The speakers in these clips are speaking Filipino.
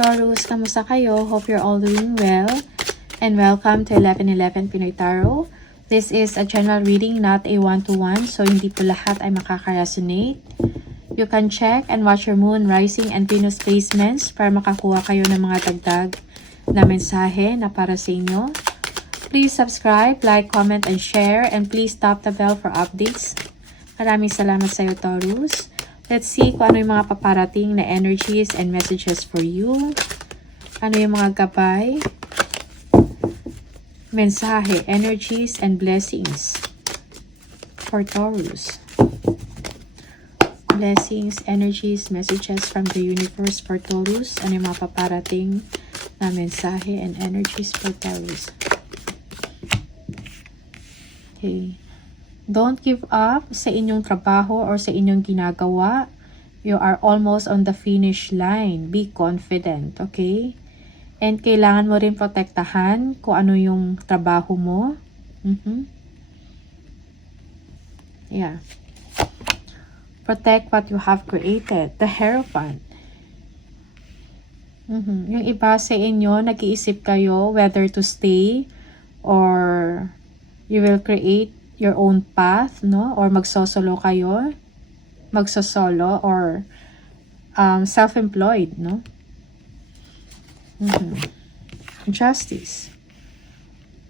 Taurus, kamusta kayo? Hope you're all doing well. And welcome to 1111 Pinoy Tarot. This is a general reading, not a one-to-one. So, hindi po lahat ay makaka-resonate. You can check and watch your moon, rising, and Venus placements para makakuha kayo ng mga dagdag na mensahe na para sa inyo. Please subscribe, like, comment, and share. And please tap the bell for updates. Maraming salamat sa iyo, Taurus. Let's see kung ano yung mga paparating na energies and messages for you. Ano yung mga gabay, mensahe, energies, and blessings for Taurus. Blessings, energies, messages from the universe for Taurus. Ano yung mga paparating na mensahe and energies for Taurus. Okay. Don't give up sa inyong trabaho or sa inyong ginagawa. You are almost on the finish line. Be confident, okay? And kailangan mo rin protektahan kung ano yung trabaho mo. Yeah. Protect what you have created. The Hierophant. Yung iba sa inyo, nag-iisip kayo whether to stay or you will create your own path, no? Or magsosolo kayo. Magsosolo or self-employed, no? Justice.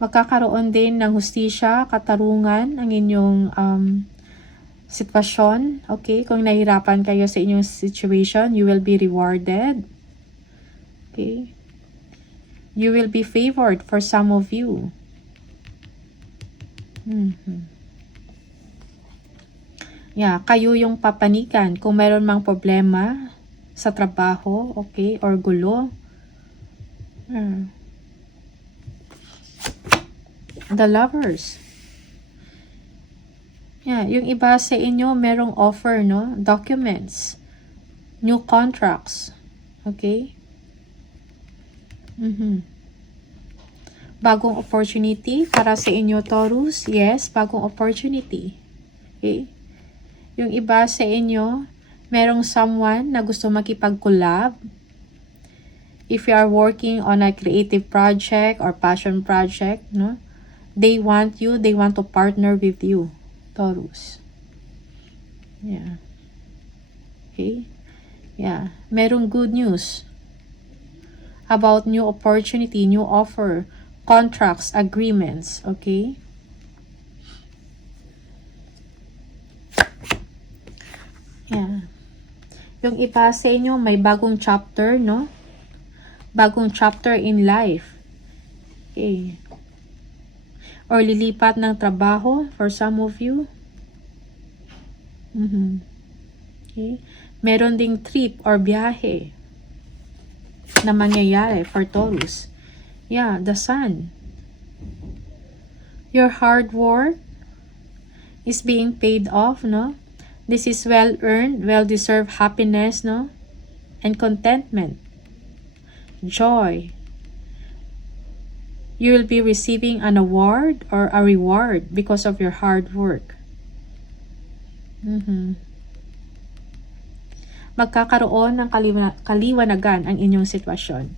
Magkakaroon din ng hustisya, katarungan ang inyong sitwasyon. Okay? Kung nahirapan kayo sa inyong situation, you will be rewarded. Okay? You will be favored for some of you. Yeah, kayo yung papanikan kung meron mang problema sa trabaho, okay, or gulo. The Lovers. Yeah, yung iba sa inyo merong offer, no? Documents, new contracts, okay? Bagong opportunity para sa inyo, Taurus. Yes, bagong opportunity. Okay? Yung iba sa inyo, merong someone na gusto makipag-collab. If you are working on a creative project or passion project, no? They want to partner with you, Taurus. Yeah. Okay? Yeah. Merong good news about new opportunity, new offer, contracts, agreements, okay? Yeah. Yung iba sa inyo may bagong chapter, no? Bagong chapter in life. Okay. Or lilipat ng trabaho for some of you. Okay. Meron ding trip or biyahe na mangyayari for Taurus. Yeah, the Sun. Your hard work is being paid off, no? This is well-earned, well-deserved happiness, no? And contentment. Joy. You will be receiving an award or a reward because of your hard work. Magkakaroon ng kaliwanagan ang inyong sitwasyon.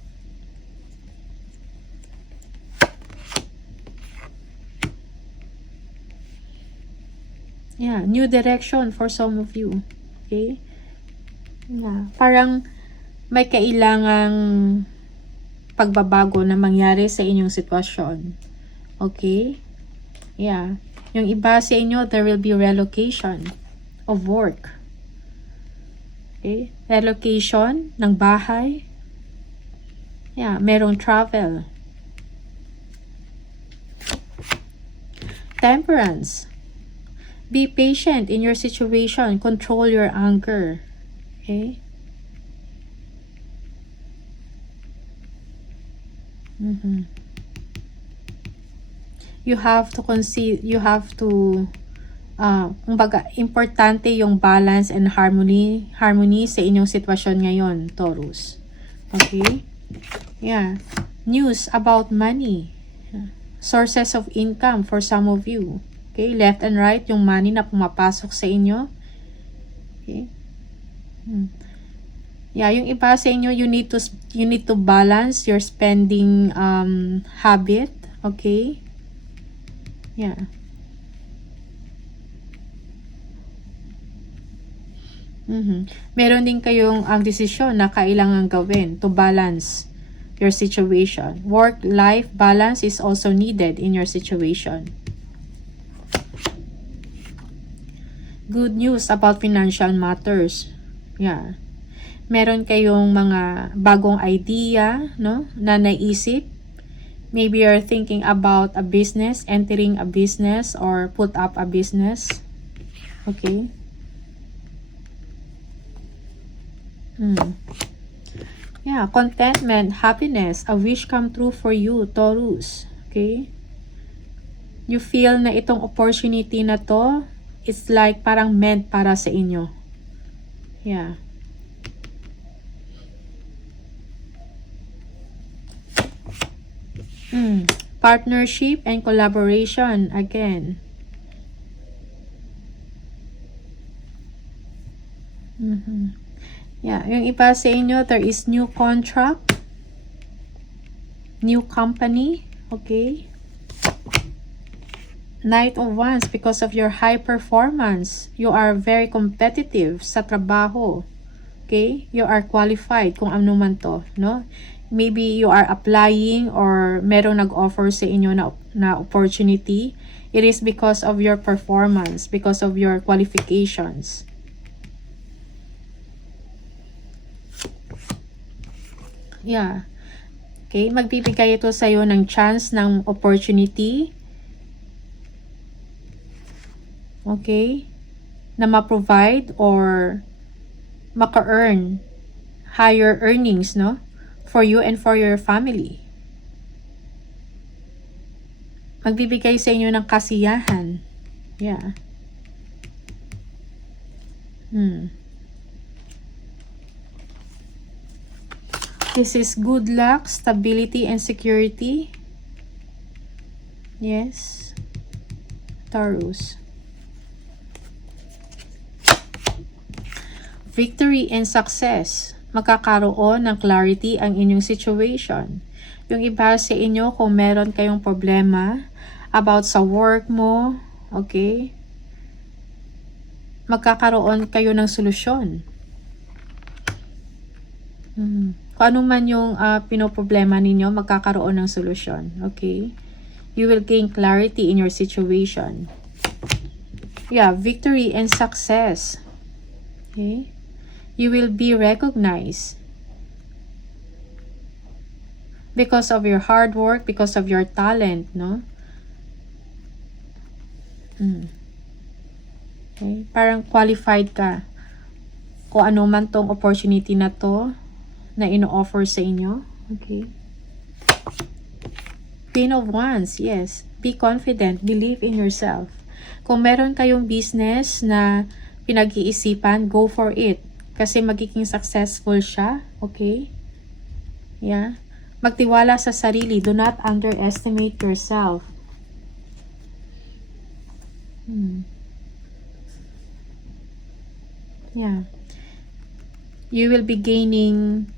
Yeah, new direction for some of you. Okay? Yeah, parang may kailangang pagbabago na mangyari sa inyong sitwasyon. Okay? Yeah. Yung iba sa inyo, there will be relocation of work. Okay? Relocation ng bahay. Yeah, merong travel. Temperance. Be patient in your situation. Control your anger. Okay? You have to kumbaga, importante yung balance and harmony sa inyong sitwasyon ngayon, Taurus. Okay? Yeah. News about money. Sources of income for some of you. Okay? Left and right, yung money na pumapasok sa inyo. Okay? Yeah, yung iba sa inyo, you need to balance your spending habit, okay? Yeah. Meron din kayong desisyon na kailangan gawin to balance your situation. Work-life balance is also needed in your situation. Good news about financial matters. Yeah. Meron kayong mga bagong idea, no, na naisip. Maybe you're thinking about a business, entering a business, or put up a business. Okay. Yeah, contentment, happiness, a wish come true for you, Taurus. Okay? You feel na itong opportunity na to, it's like parang meant para sa inyo. Yeah. Partnership and collaboration again. Yeah, yung iba sa inyo, there is new contract, new company, okay? Knight of Wands, because of your high performance, you are very competitive sa trabaho, okay? You are qualified, kung ano man to, no? Maybe you are applying or merong nag-offer sa inyo na opportunity. It is because of your performance, because of your qualifications. Yeah. Okay, magbibigay ito sa iyo ng chance ng opportunity. Okay? Na ma-provide or maka-earn higher earnings, no? For you and for your family. Magbibigay sa inyo ng kasiyahan. Yeah. This is good luck, stability, and security. Yes. Taurus. Victory and success. Magkakaroon ng clarity ang inyong situation. Yung iba sa inyo, kung meron kayong problema about sa work mo, okay, magkakaroon kayo ng solusyon. Kung ano man yung pinoproblema ninyo, magkakaroon ng solusyon. Okay? You will gain clarity in your situation. Yeah, victory and success. Okay? You will be recognized because of your hard work, because of your talent, no? Okay? Parang qualified ka. Kung ano man tong opportunity na to, na ino-offer sa inyo. Okay. Queen of Wands, yes. Be confident. Believe in yourself. Kung meron kayong business na pinag-iisipan, go for it. Kasi magiging successful siya. Okay? Yeah. Magtiwala sa sarili. Do not underestimate yourself. Yeah. You will be gaining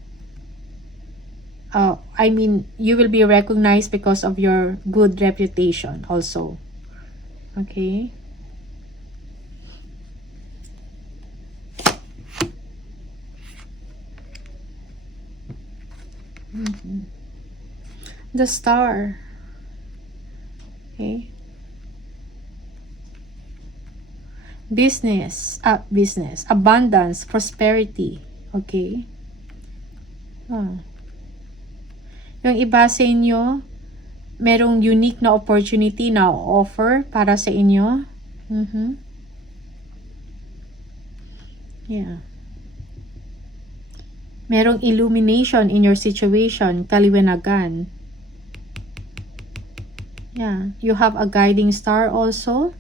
you will be recognized because of your good reputation also. Okay? The Star. Okay? Business, abundance, prosperity. Okay? Yung iba sa inyo, merong unique na opportunity na offer para sa inyo. Yeah. Merong illumination in your situation, kaliwanagan. Yeah. You have a guiding star also,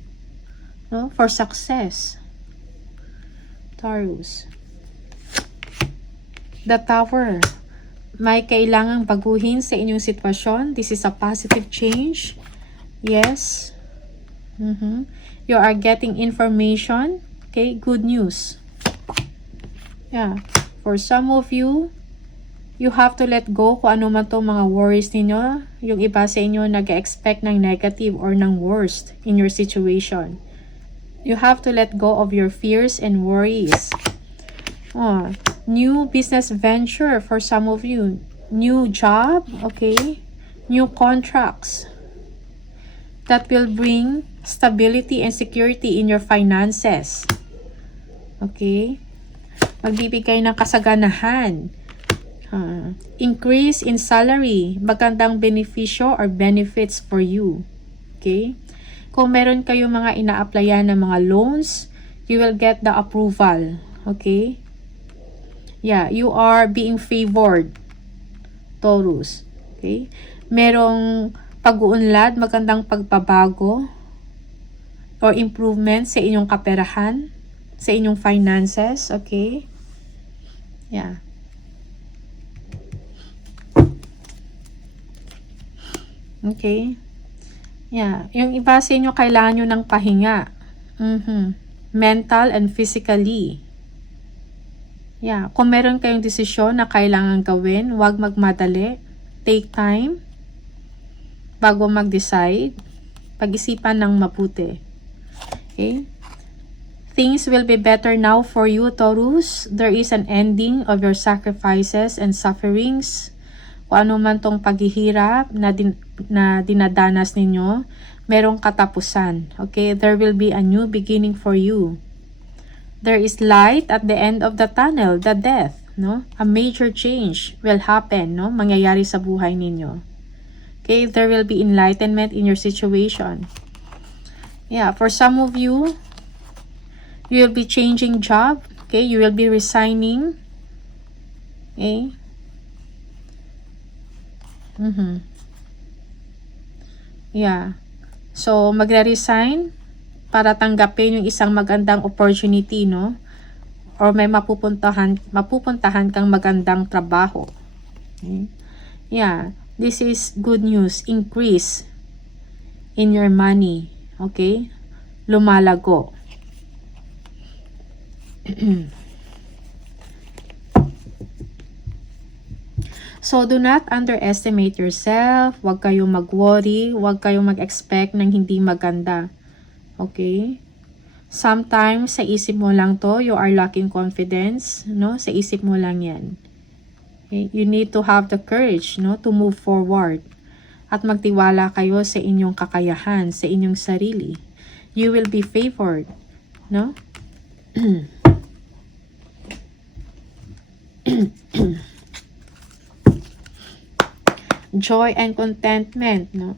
no, for success. Taurus. The Tower. May kailangang baguhin sa inyong sitwasyon. This is a positive change. Yes. You are getting information. Okay, good news. Yeah. For some of you, you have to let go kung ano man itong mga worries ninyo. Yung iba sa inyo nag-expect ng negative or ng worst in your situation. You have to let go of your fears and worries. New business venture for some of you. New job, okay? New contracts that will bring stability and security in your finances. Okay? Magbibigay ng kasaganahan. Increase in salary, magandang benepisyo or benefits for you. Okay? Kung meron kayo mga ina-applyan ng mga loans, you will get the approval. Okay? Yeah, you are being favored, Taurus. Okay? Merong pag-uunlad, magandang pagbabago or improvement sa inyong kaperahan, sa inyong finances. Okay? Yeah. Okay? Yeah. Yung iba sa inyo, kailangan nyo ng pahinga. Mental and physically. Yeah. Kung meron kayong desisyon na kailangan gawin, huwag magmadali. Take time bago mag-decide. Pag-isipan ng mabuti. Okay? Things will be better now for you, Taurus. There is an ending of your sacrifices and sufferings. Kung ano man tong paghihirap na dinadanas ninyo, merong katapusan. Okay? There will be a new beginning for you. There is light at the end of the tunnel, the death. No? A major change will happen, no? Mangyayari sa buhay ninyo. Okay? There will be enlightenment in your situation. Yeah, for some of you, you will be changing job. Okay? You will be resigning. Okay? Yeah. So, magre-resign para tanggapin yung isang magandang opportunity, no? Or may mapupuntahan kang magandang trabaho. Okay? Yeah. This is good news. Increase in your money. Okay? Lumalago. So, do not underestimate yourself. Huwag kayong mag-worry. Huwag kayong mag-expect ng hindi maganda. Okay? Sometimes, sa isip mo lang to, you are lacking confidence. No? Sa isip mo lang yan. Okay? You need to have the courage, no, to move forward. At magtiwala kayo sa inyong kakayahan, sa inyong sarili. You will be favored. No? Joy and contentment, no?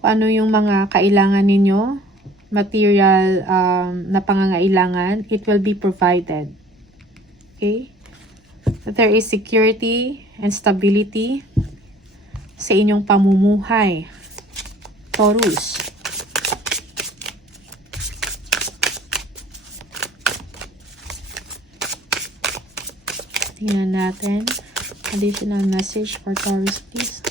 Kung ano yung mga kailangan ninyo, material na pangangailangan, it will be provided. Okay? There is security and stability sa inyong pamumuhay, Taurus. Tingnan natin. Additional message for Taurus, please.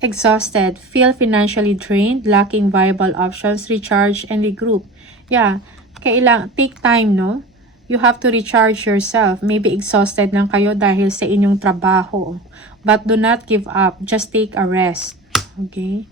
Exhausted, feel financially drained, lacking viable options, recharge and regroup. Yeah, take time, no? You have to recharge yourself. Maybe exhausted lang kayo dahil sa inyong trabaho. But do not give up. Just take a rest. Okay?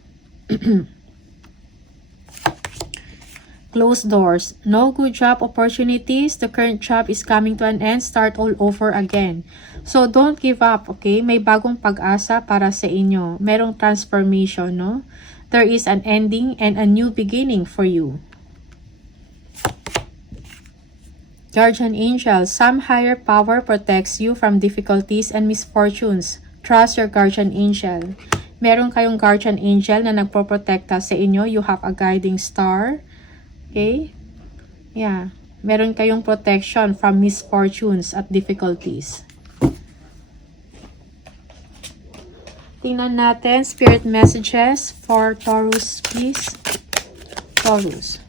Closed doors. No good job opportunities. The current job is coming to an end. Start all over again. So, don't give up, okay? May bagong pag-asa para sa inyo. Merong transformation, no? There is an ending and a new beginning for you. Guardian Angel. Some higher power protects you from difficulties and misfortunes. Trust your Guardian Angel. Meron kayong Guardian Angel na nagpoprotekta sa inyo. You have a guiding star. Okay? Yeah. Meron kayong protection from misfortunes at difficulties. Tingnan natin, spirit messages for Taurus, please. Taurus.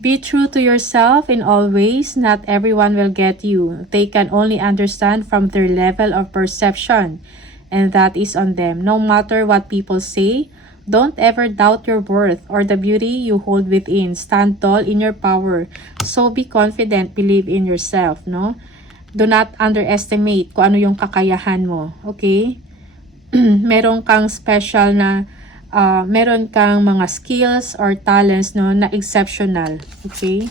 Be true to yourself in all ways. Not everyone will get you. They can only understand from their level of perception, and that is on them. No matter what people say, Don't ever doubt your worth or the beauty you hold within. Stand tall in your power. So be confident, believe in yourself, no? Do not underestimate kung ano yung kakayahan mo, okay? Meron kang special na, meron kang mga skills or talents, no, na exceptional, okay?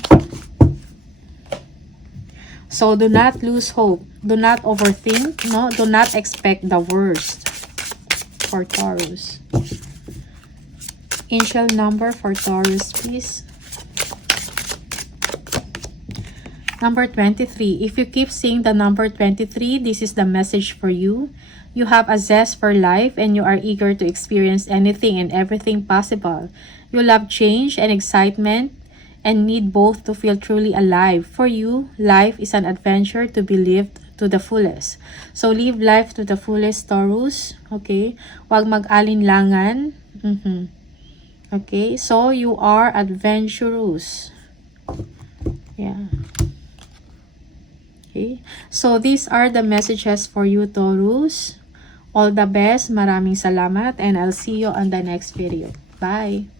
So, do not lose hope. Do not overthink, no? Do not expect the worst for Taurus. Angel number for Taurus, please. Number 23. If you keep seeing the number 23, this is the message for you. You have a zest for life and you are eager to experience anything and everything possible. You love change and excitement and need both to feel truly alive. For you, life is an adventure to be lived to the fullest. So, live life to the fullest, Taurus. Okay? Huwag mag-alinlangan. Okay? So, you are adventurous. Yeah. Okay? So, these are the messages for you, Taurus. All the best. Maraming salamat and I'll see you on the next video. Bye!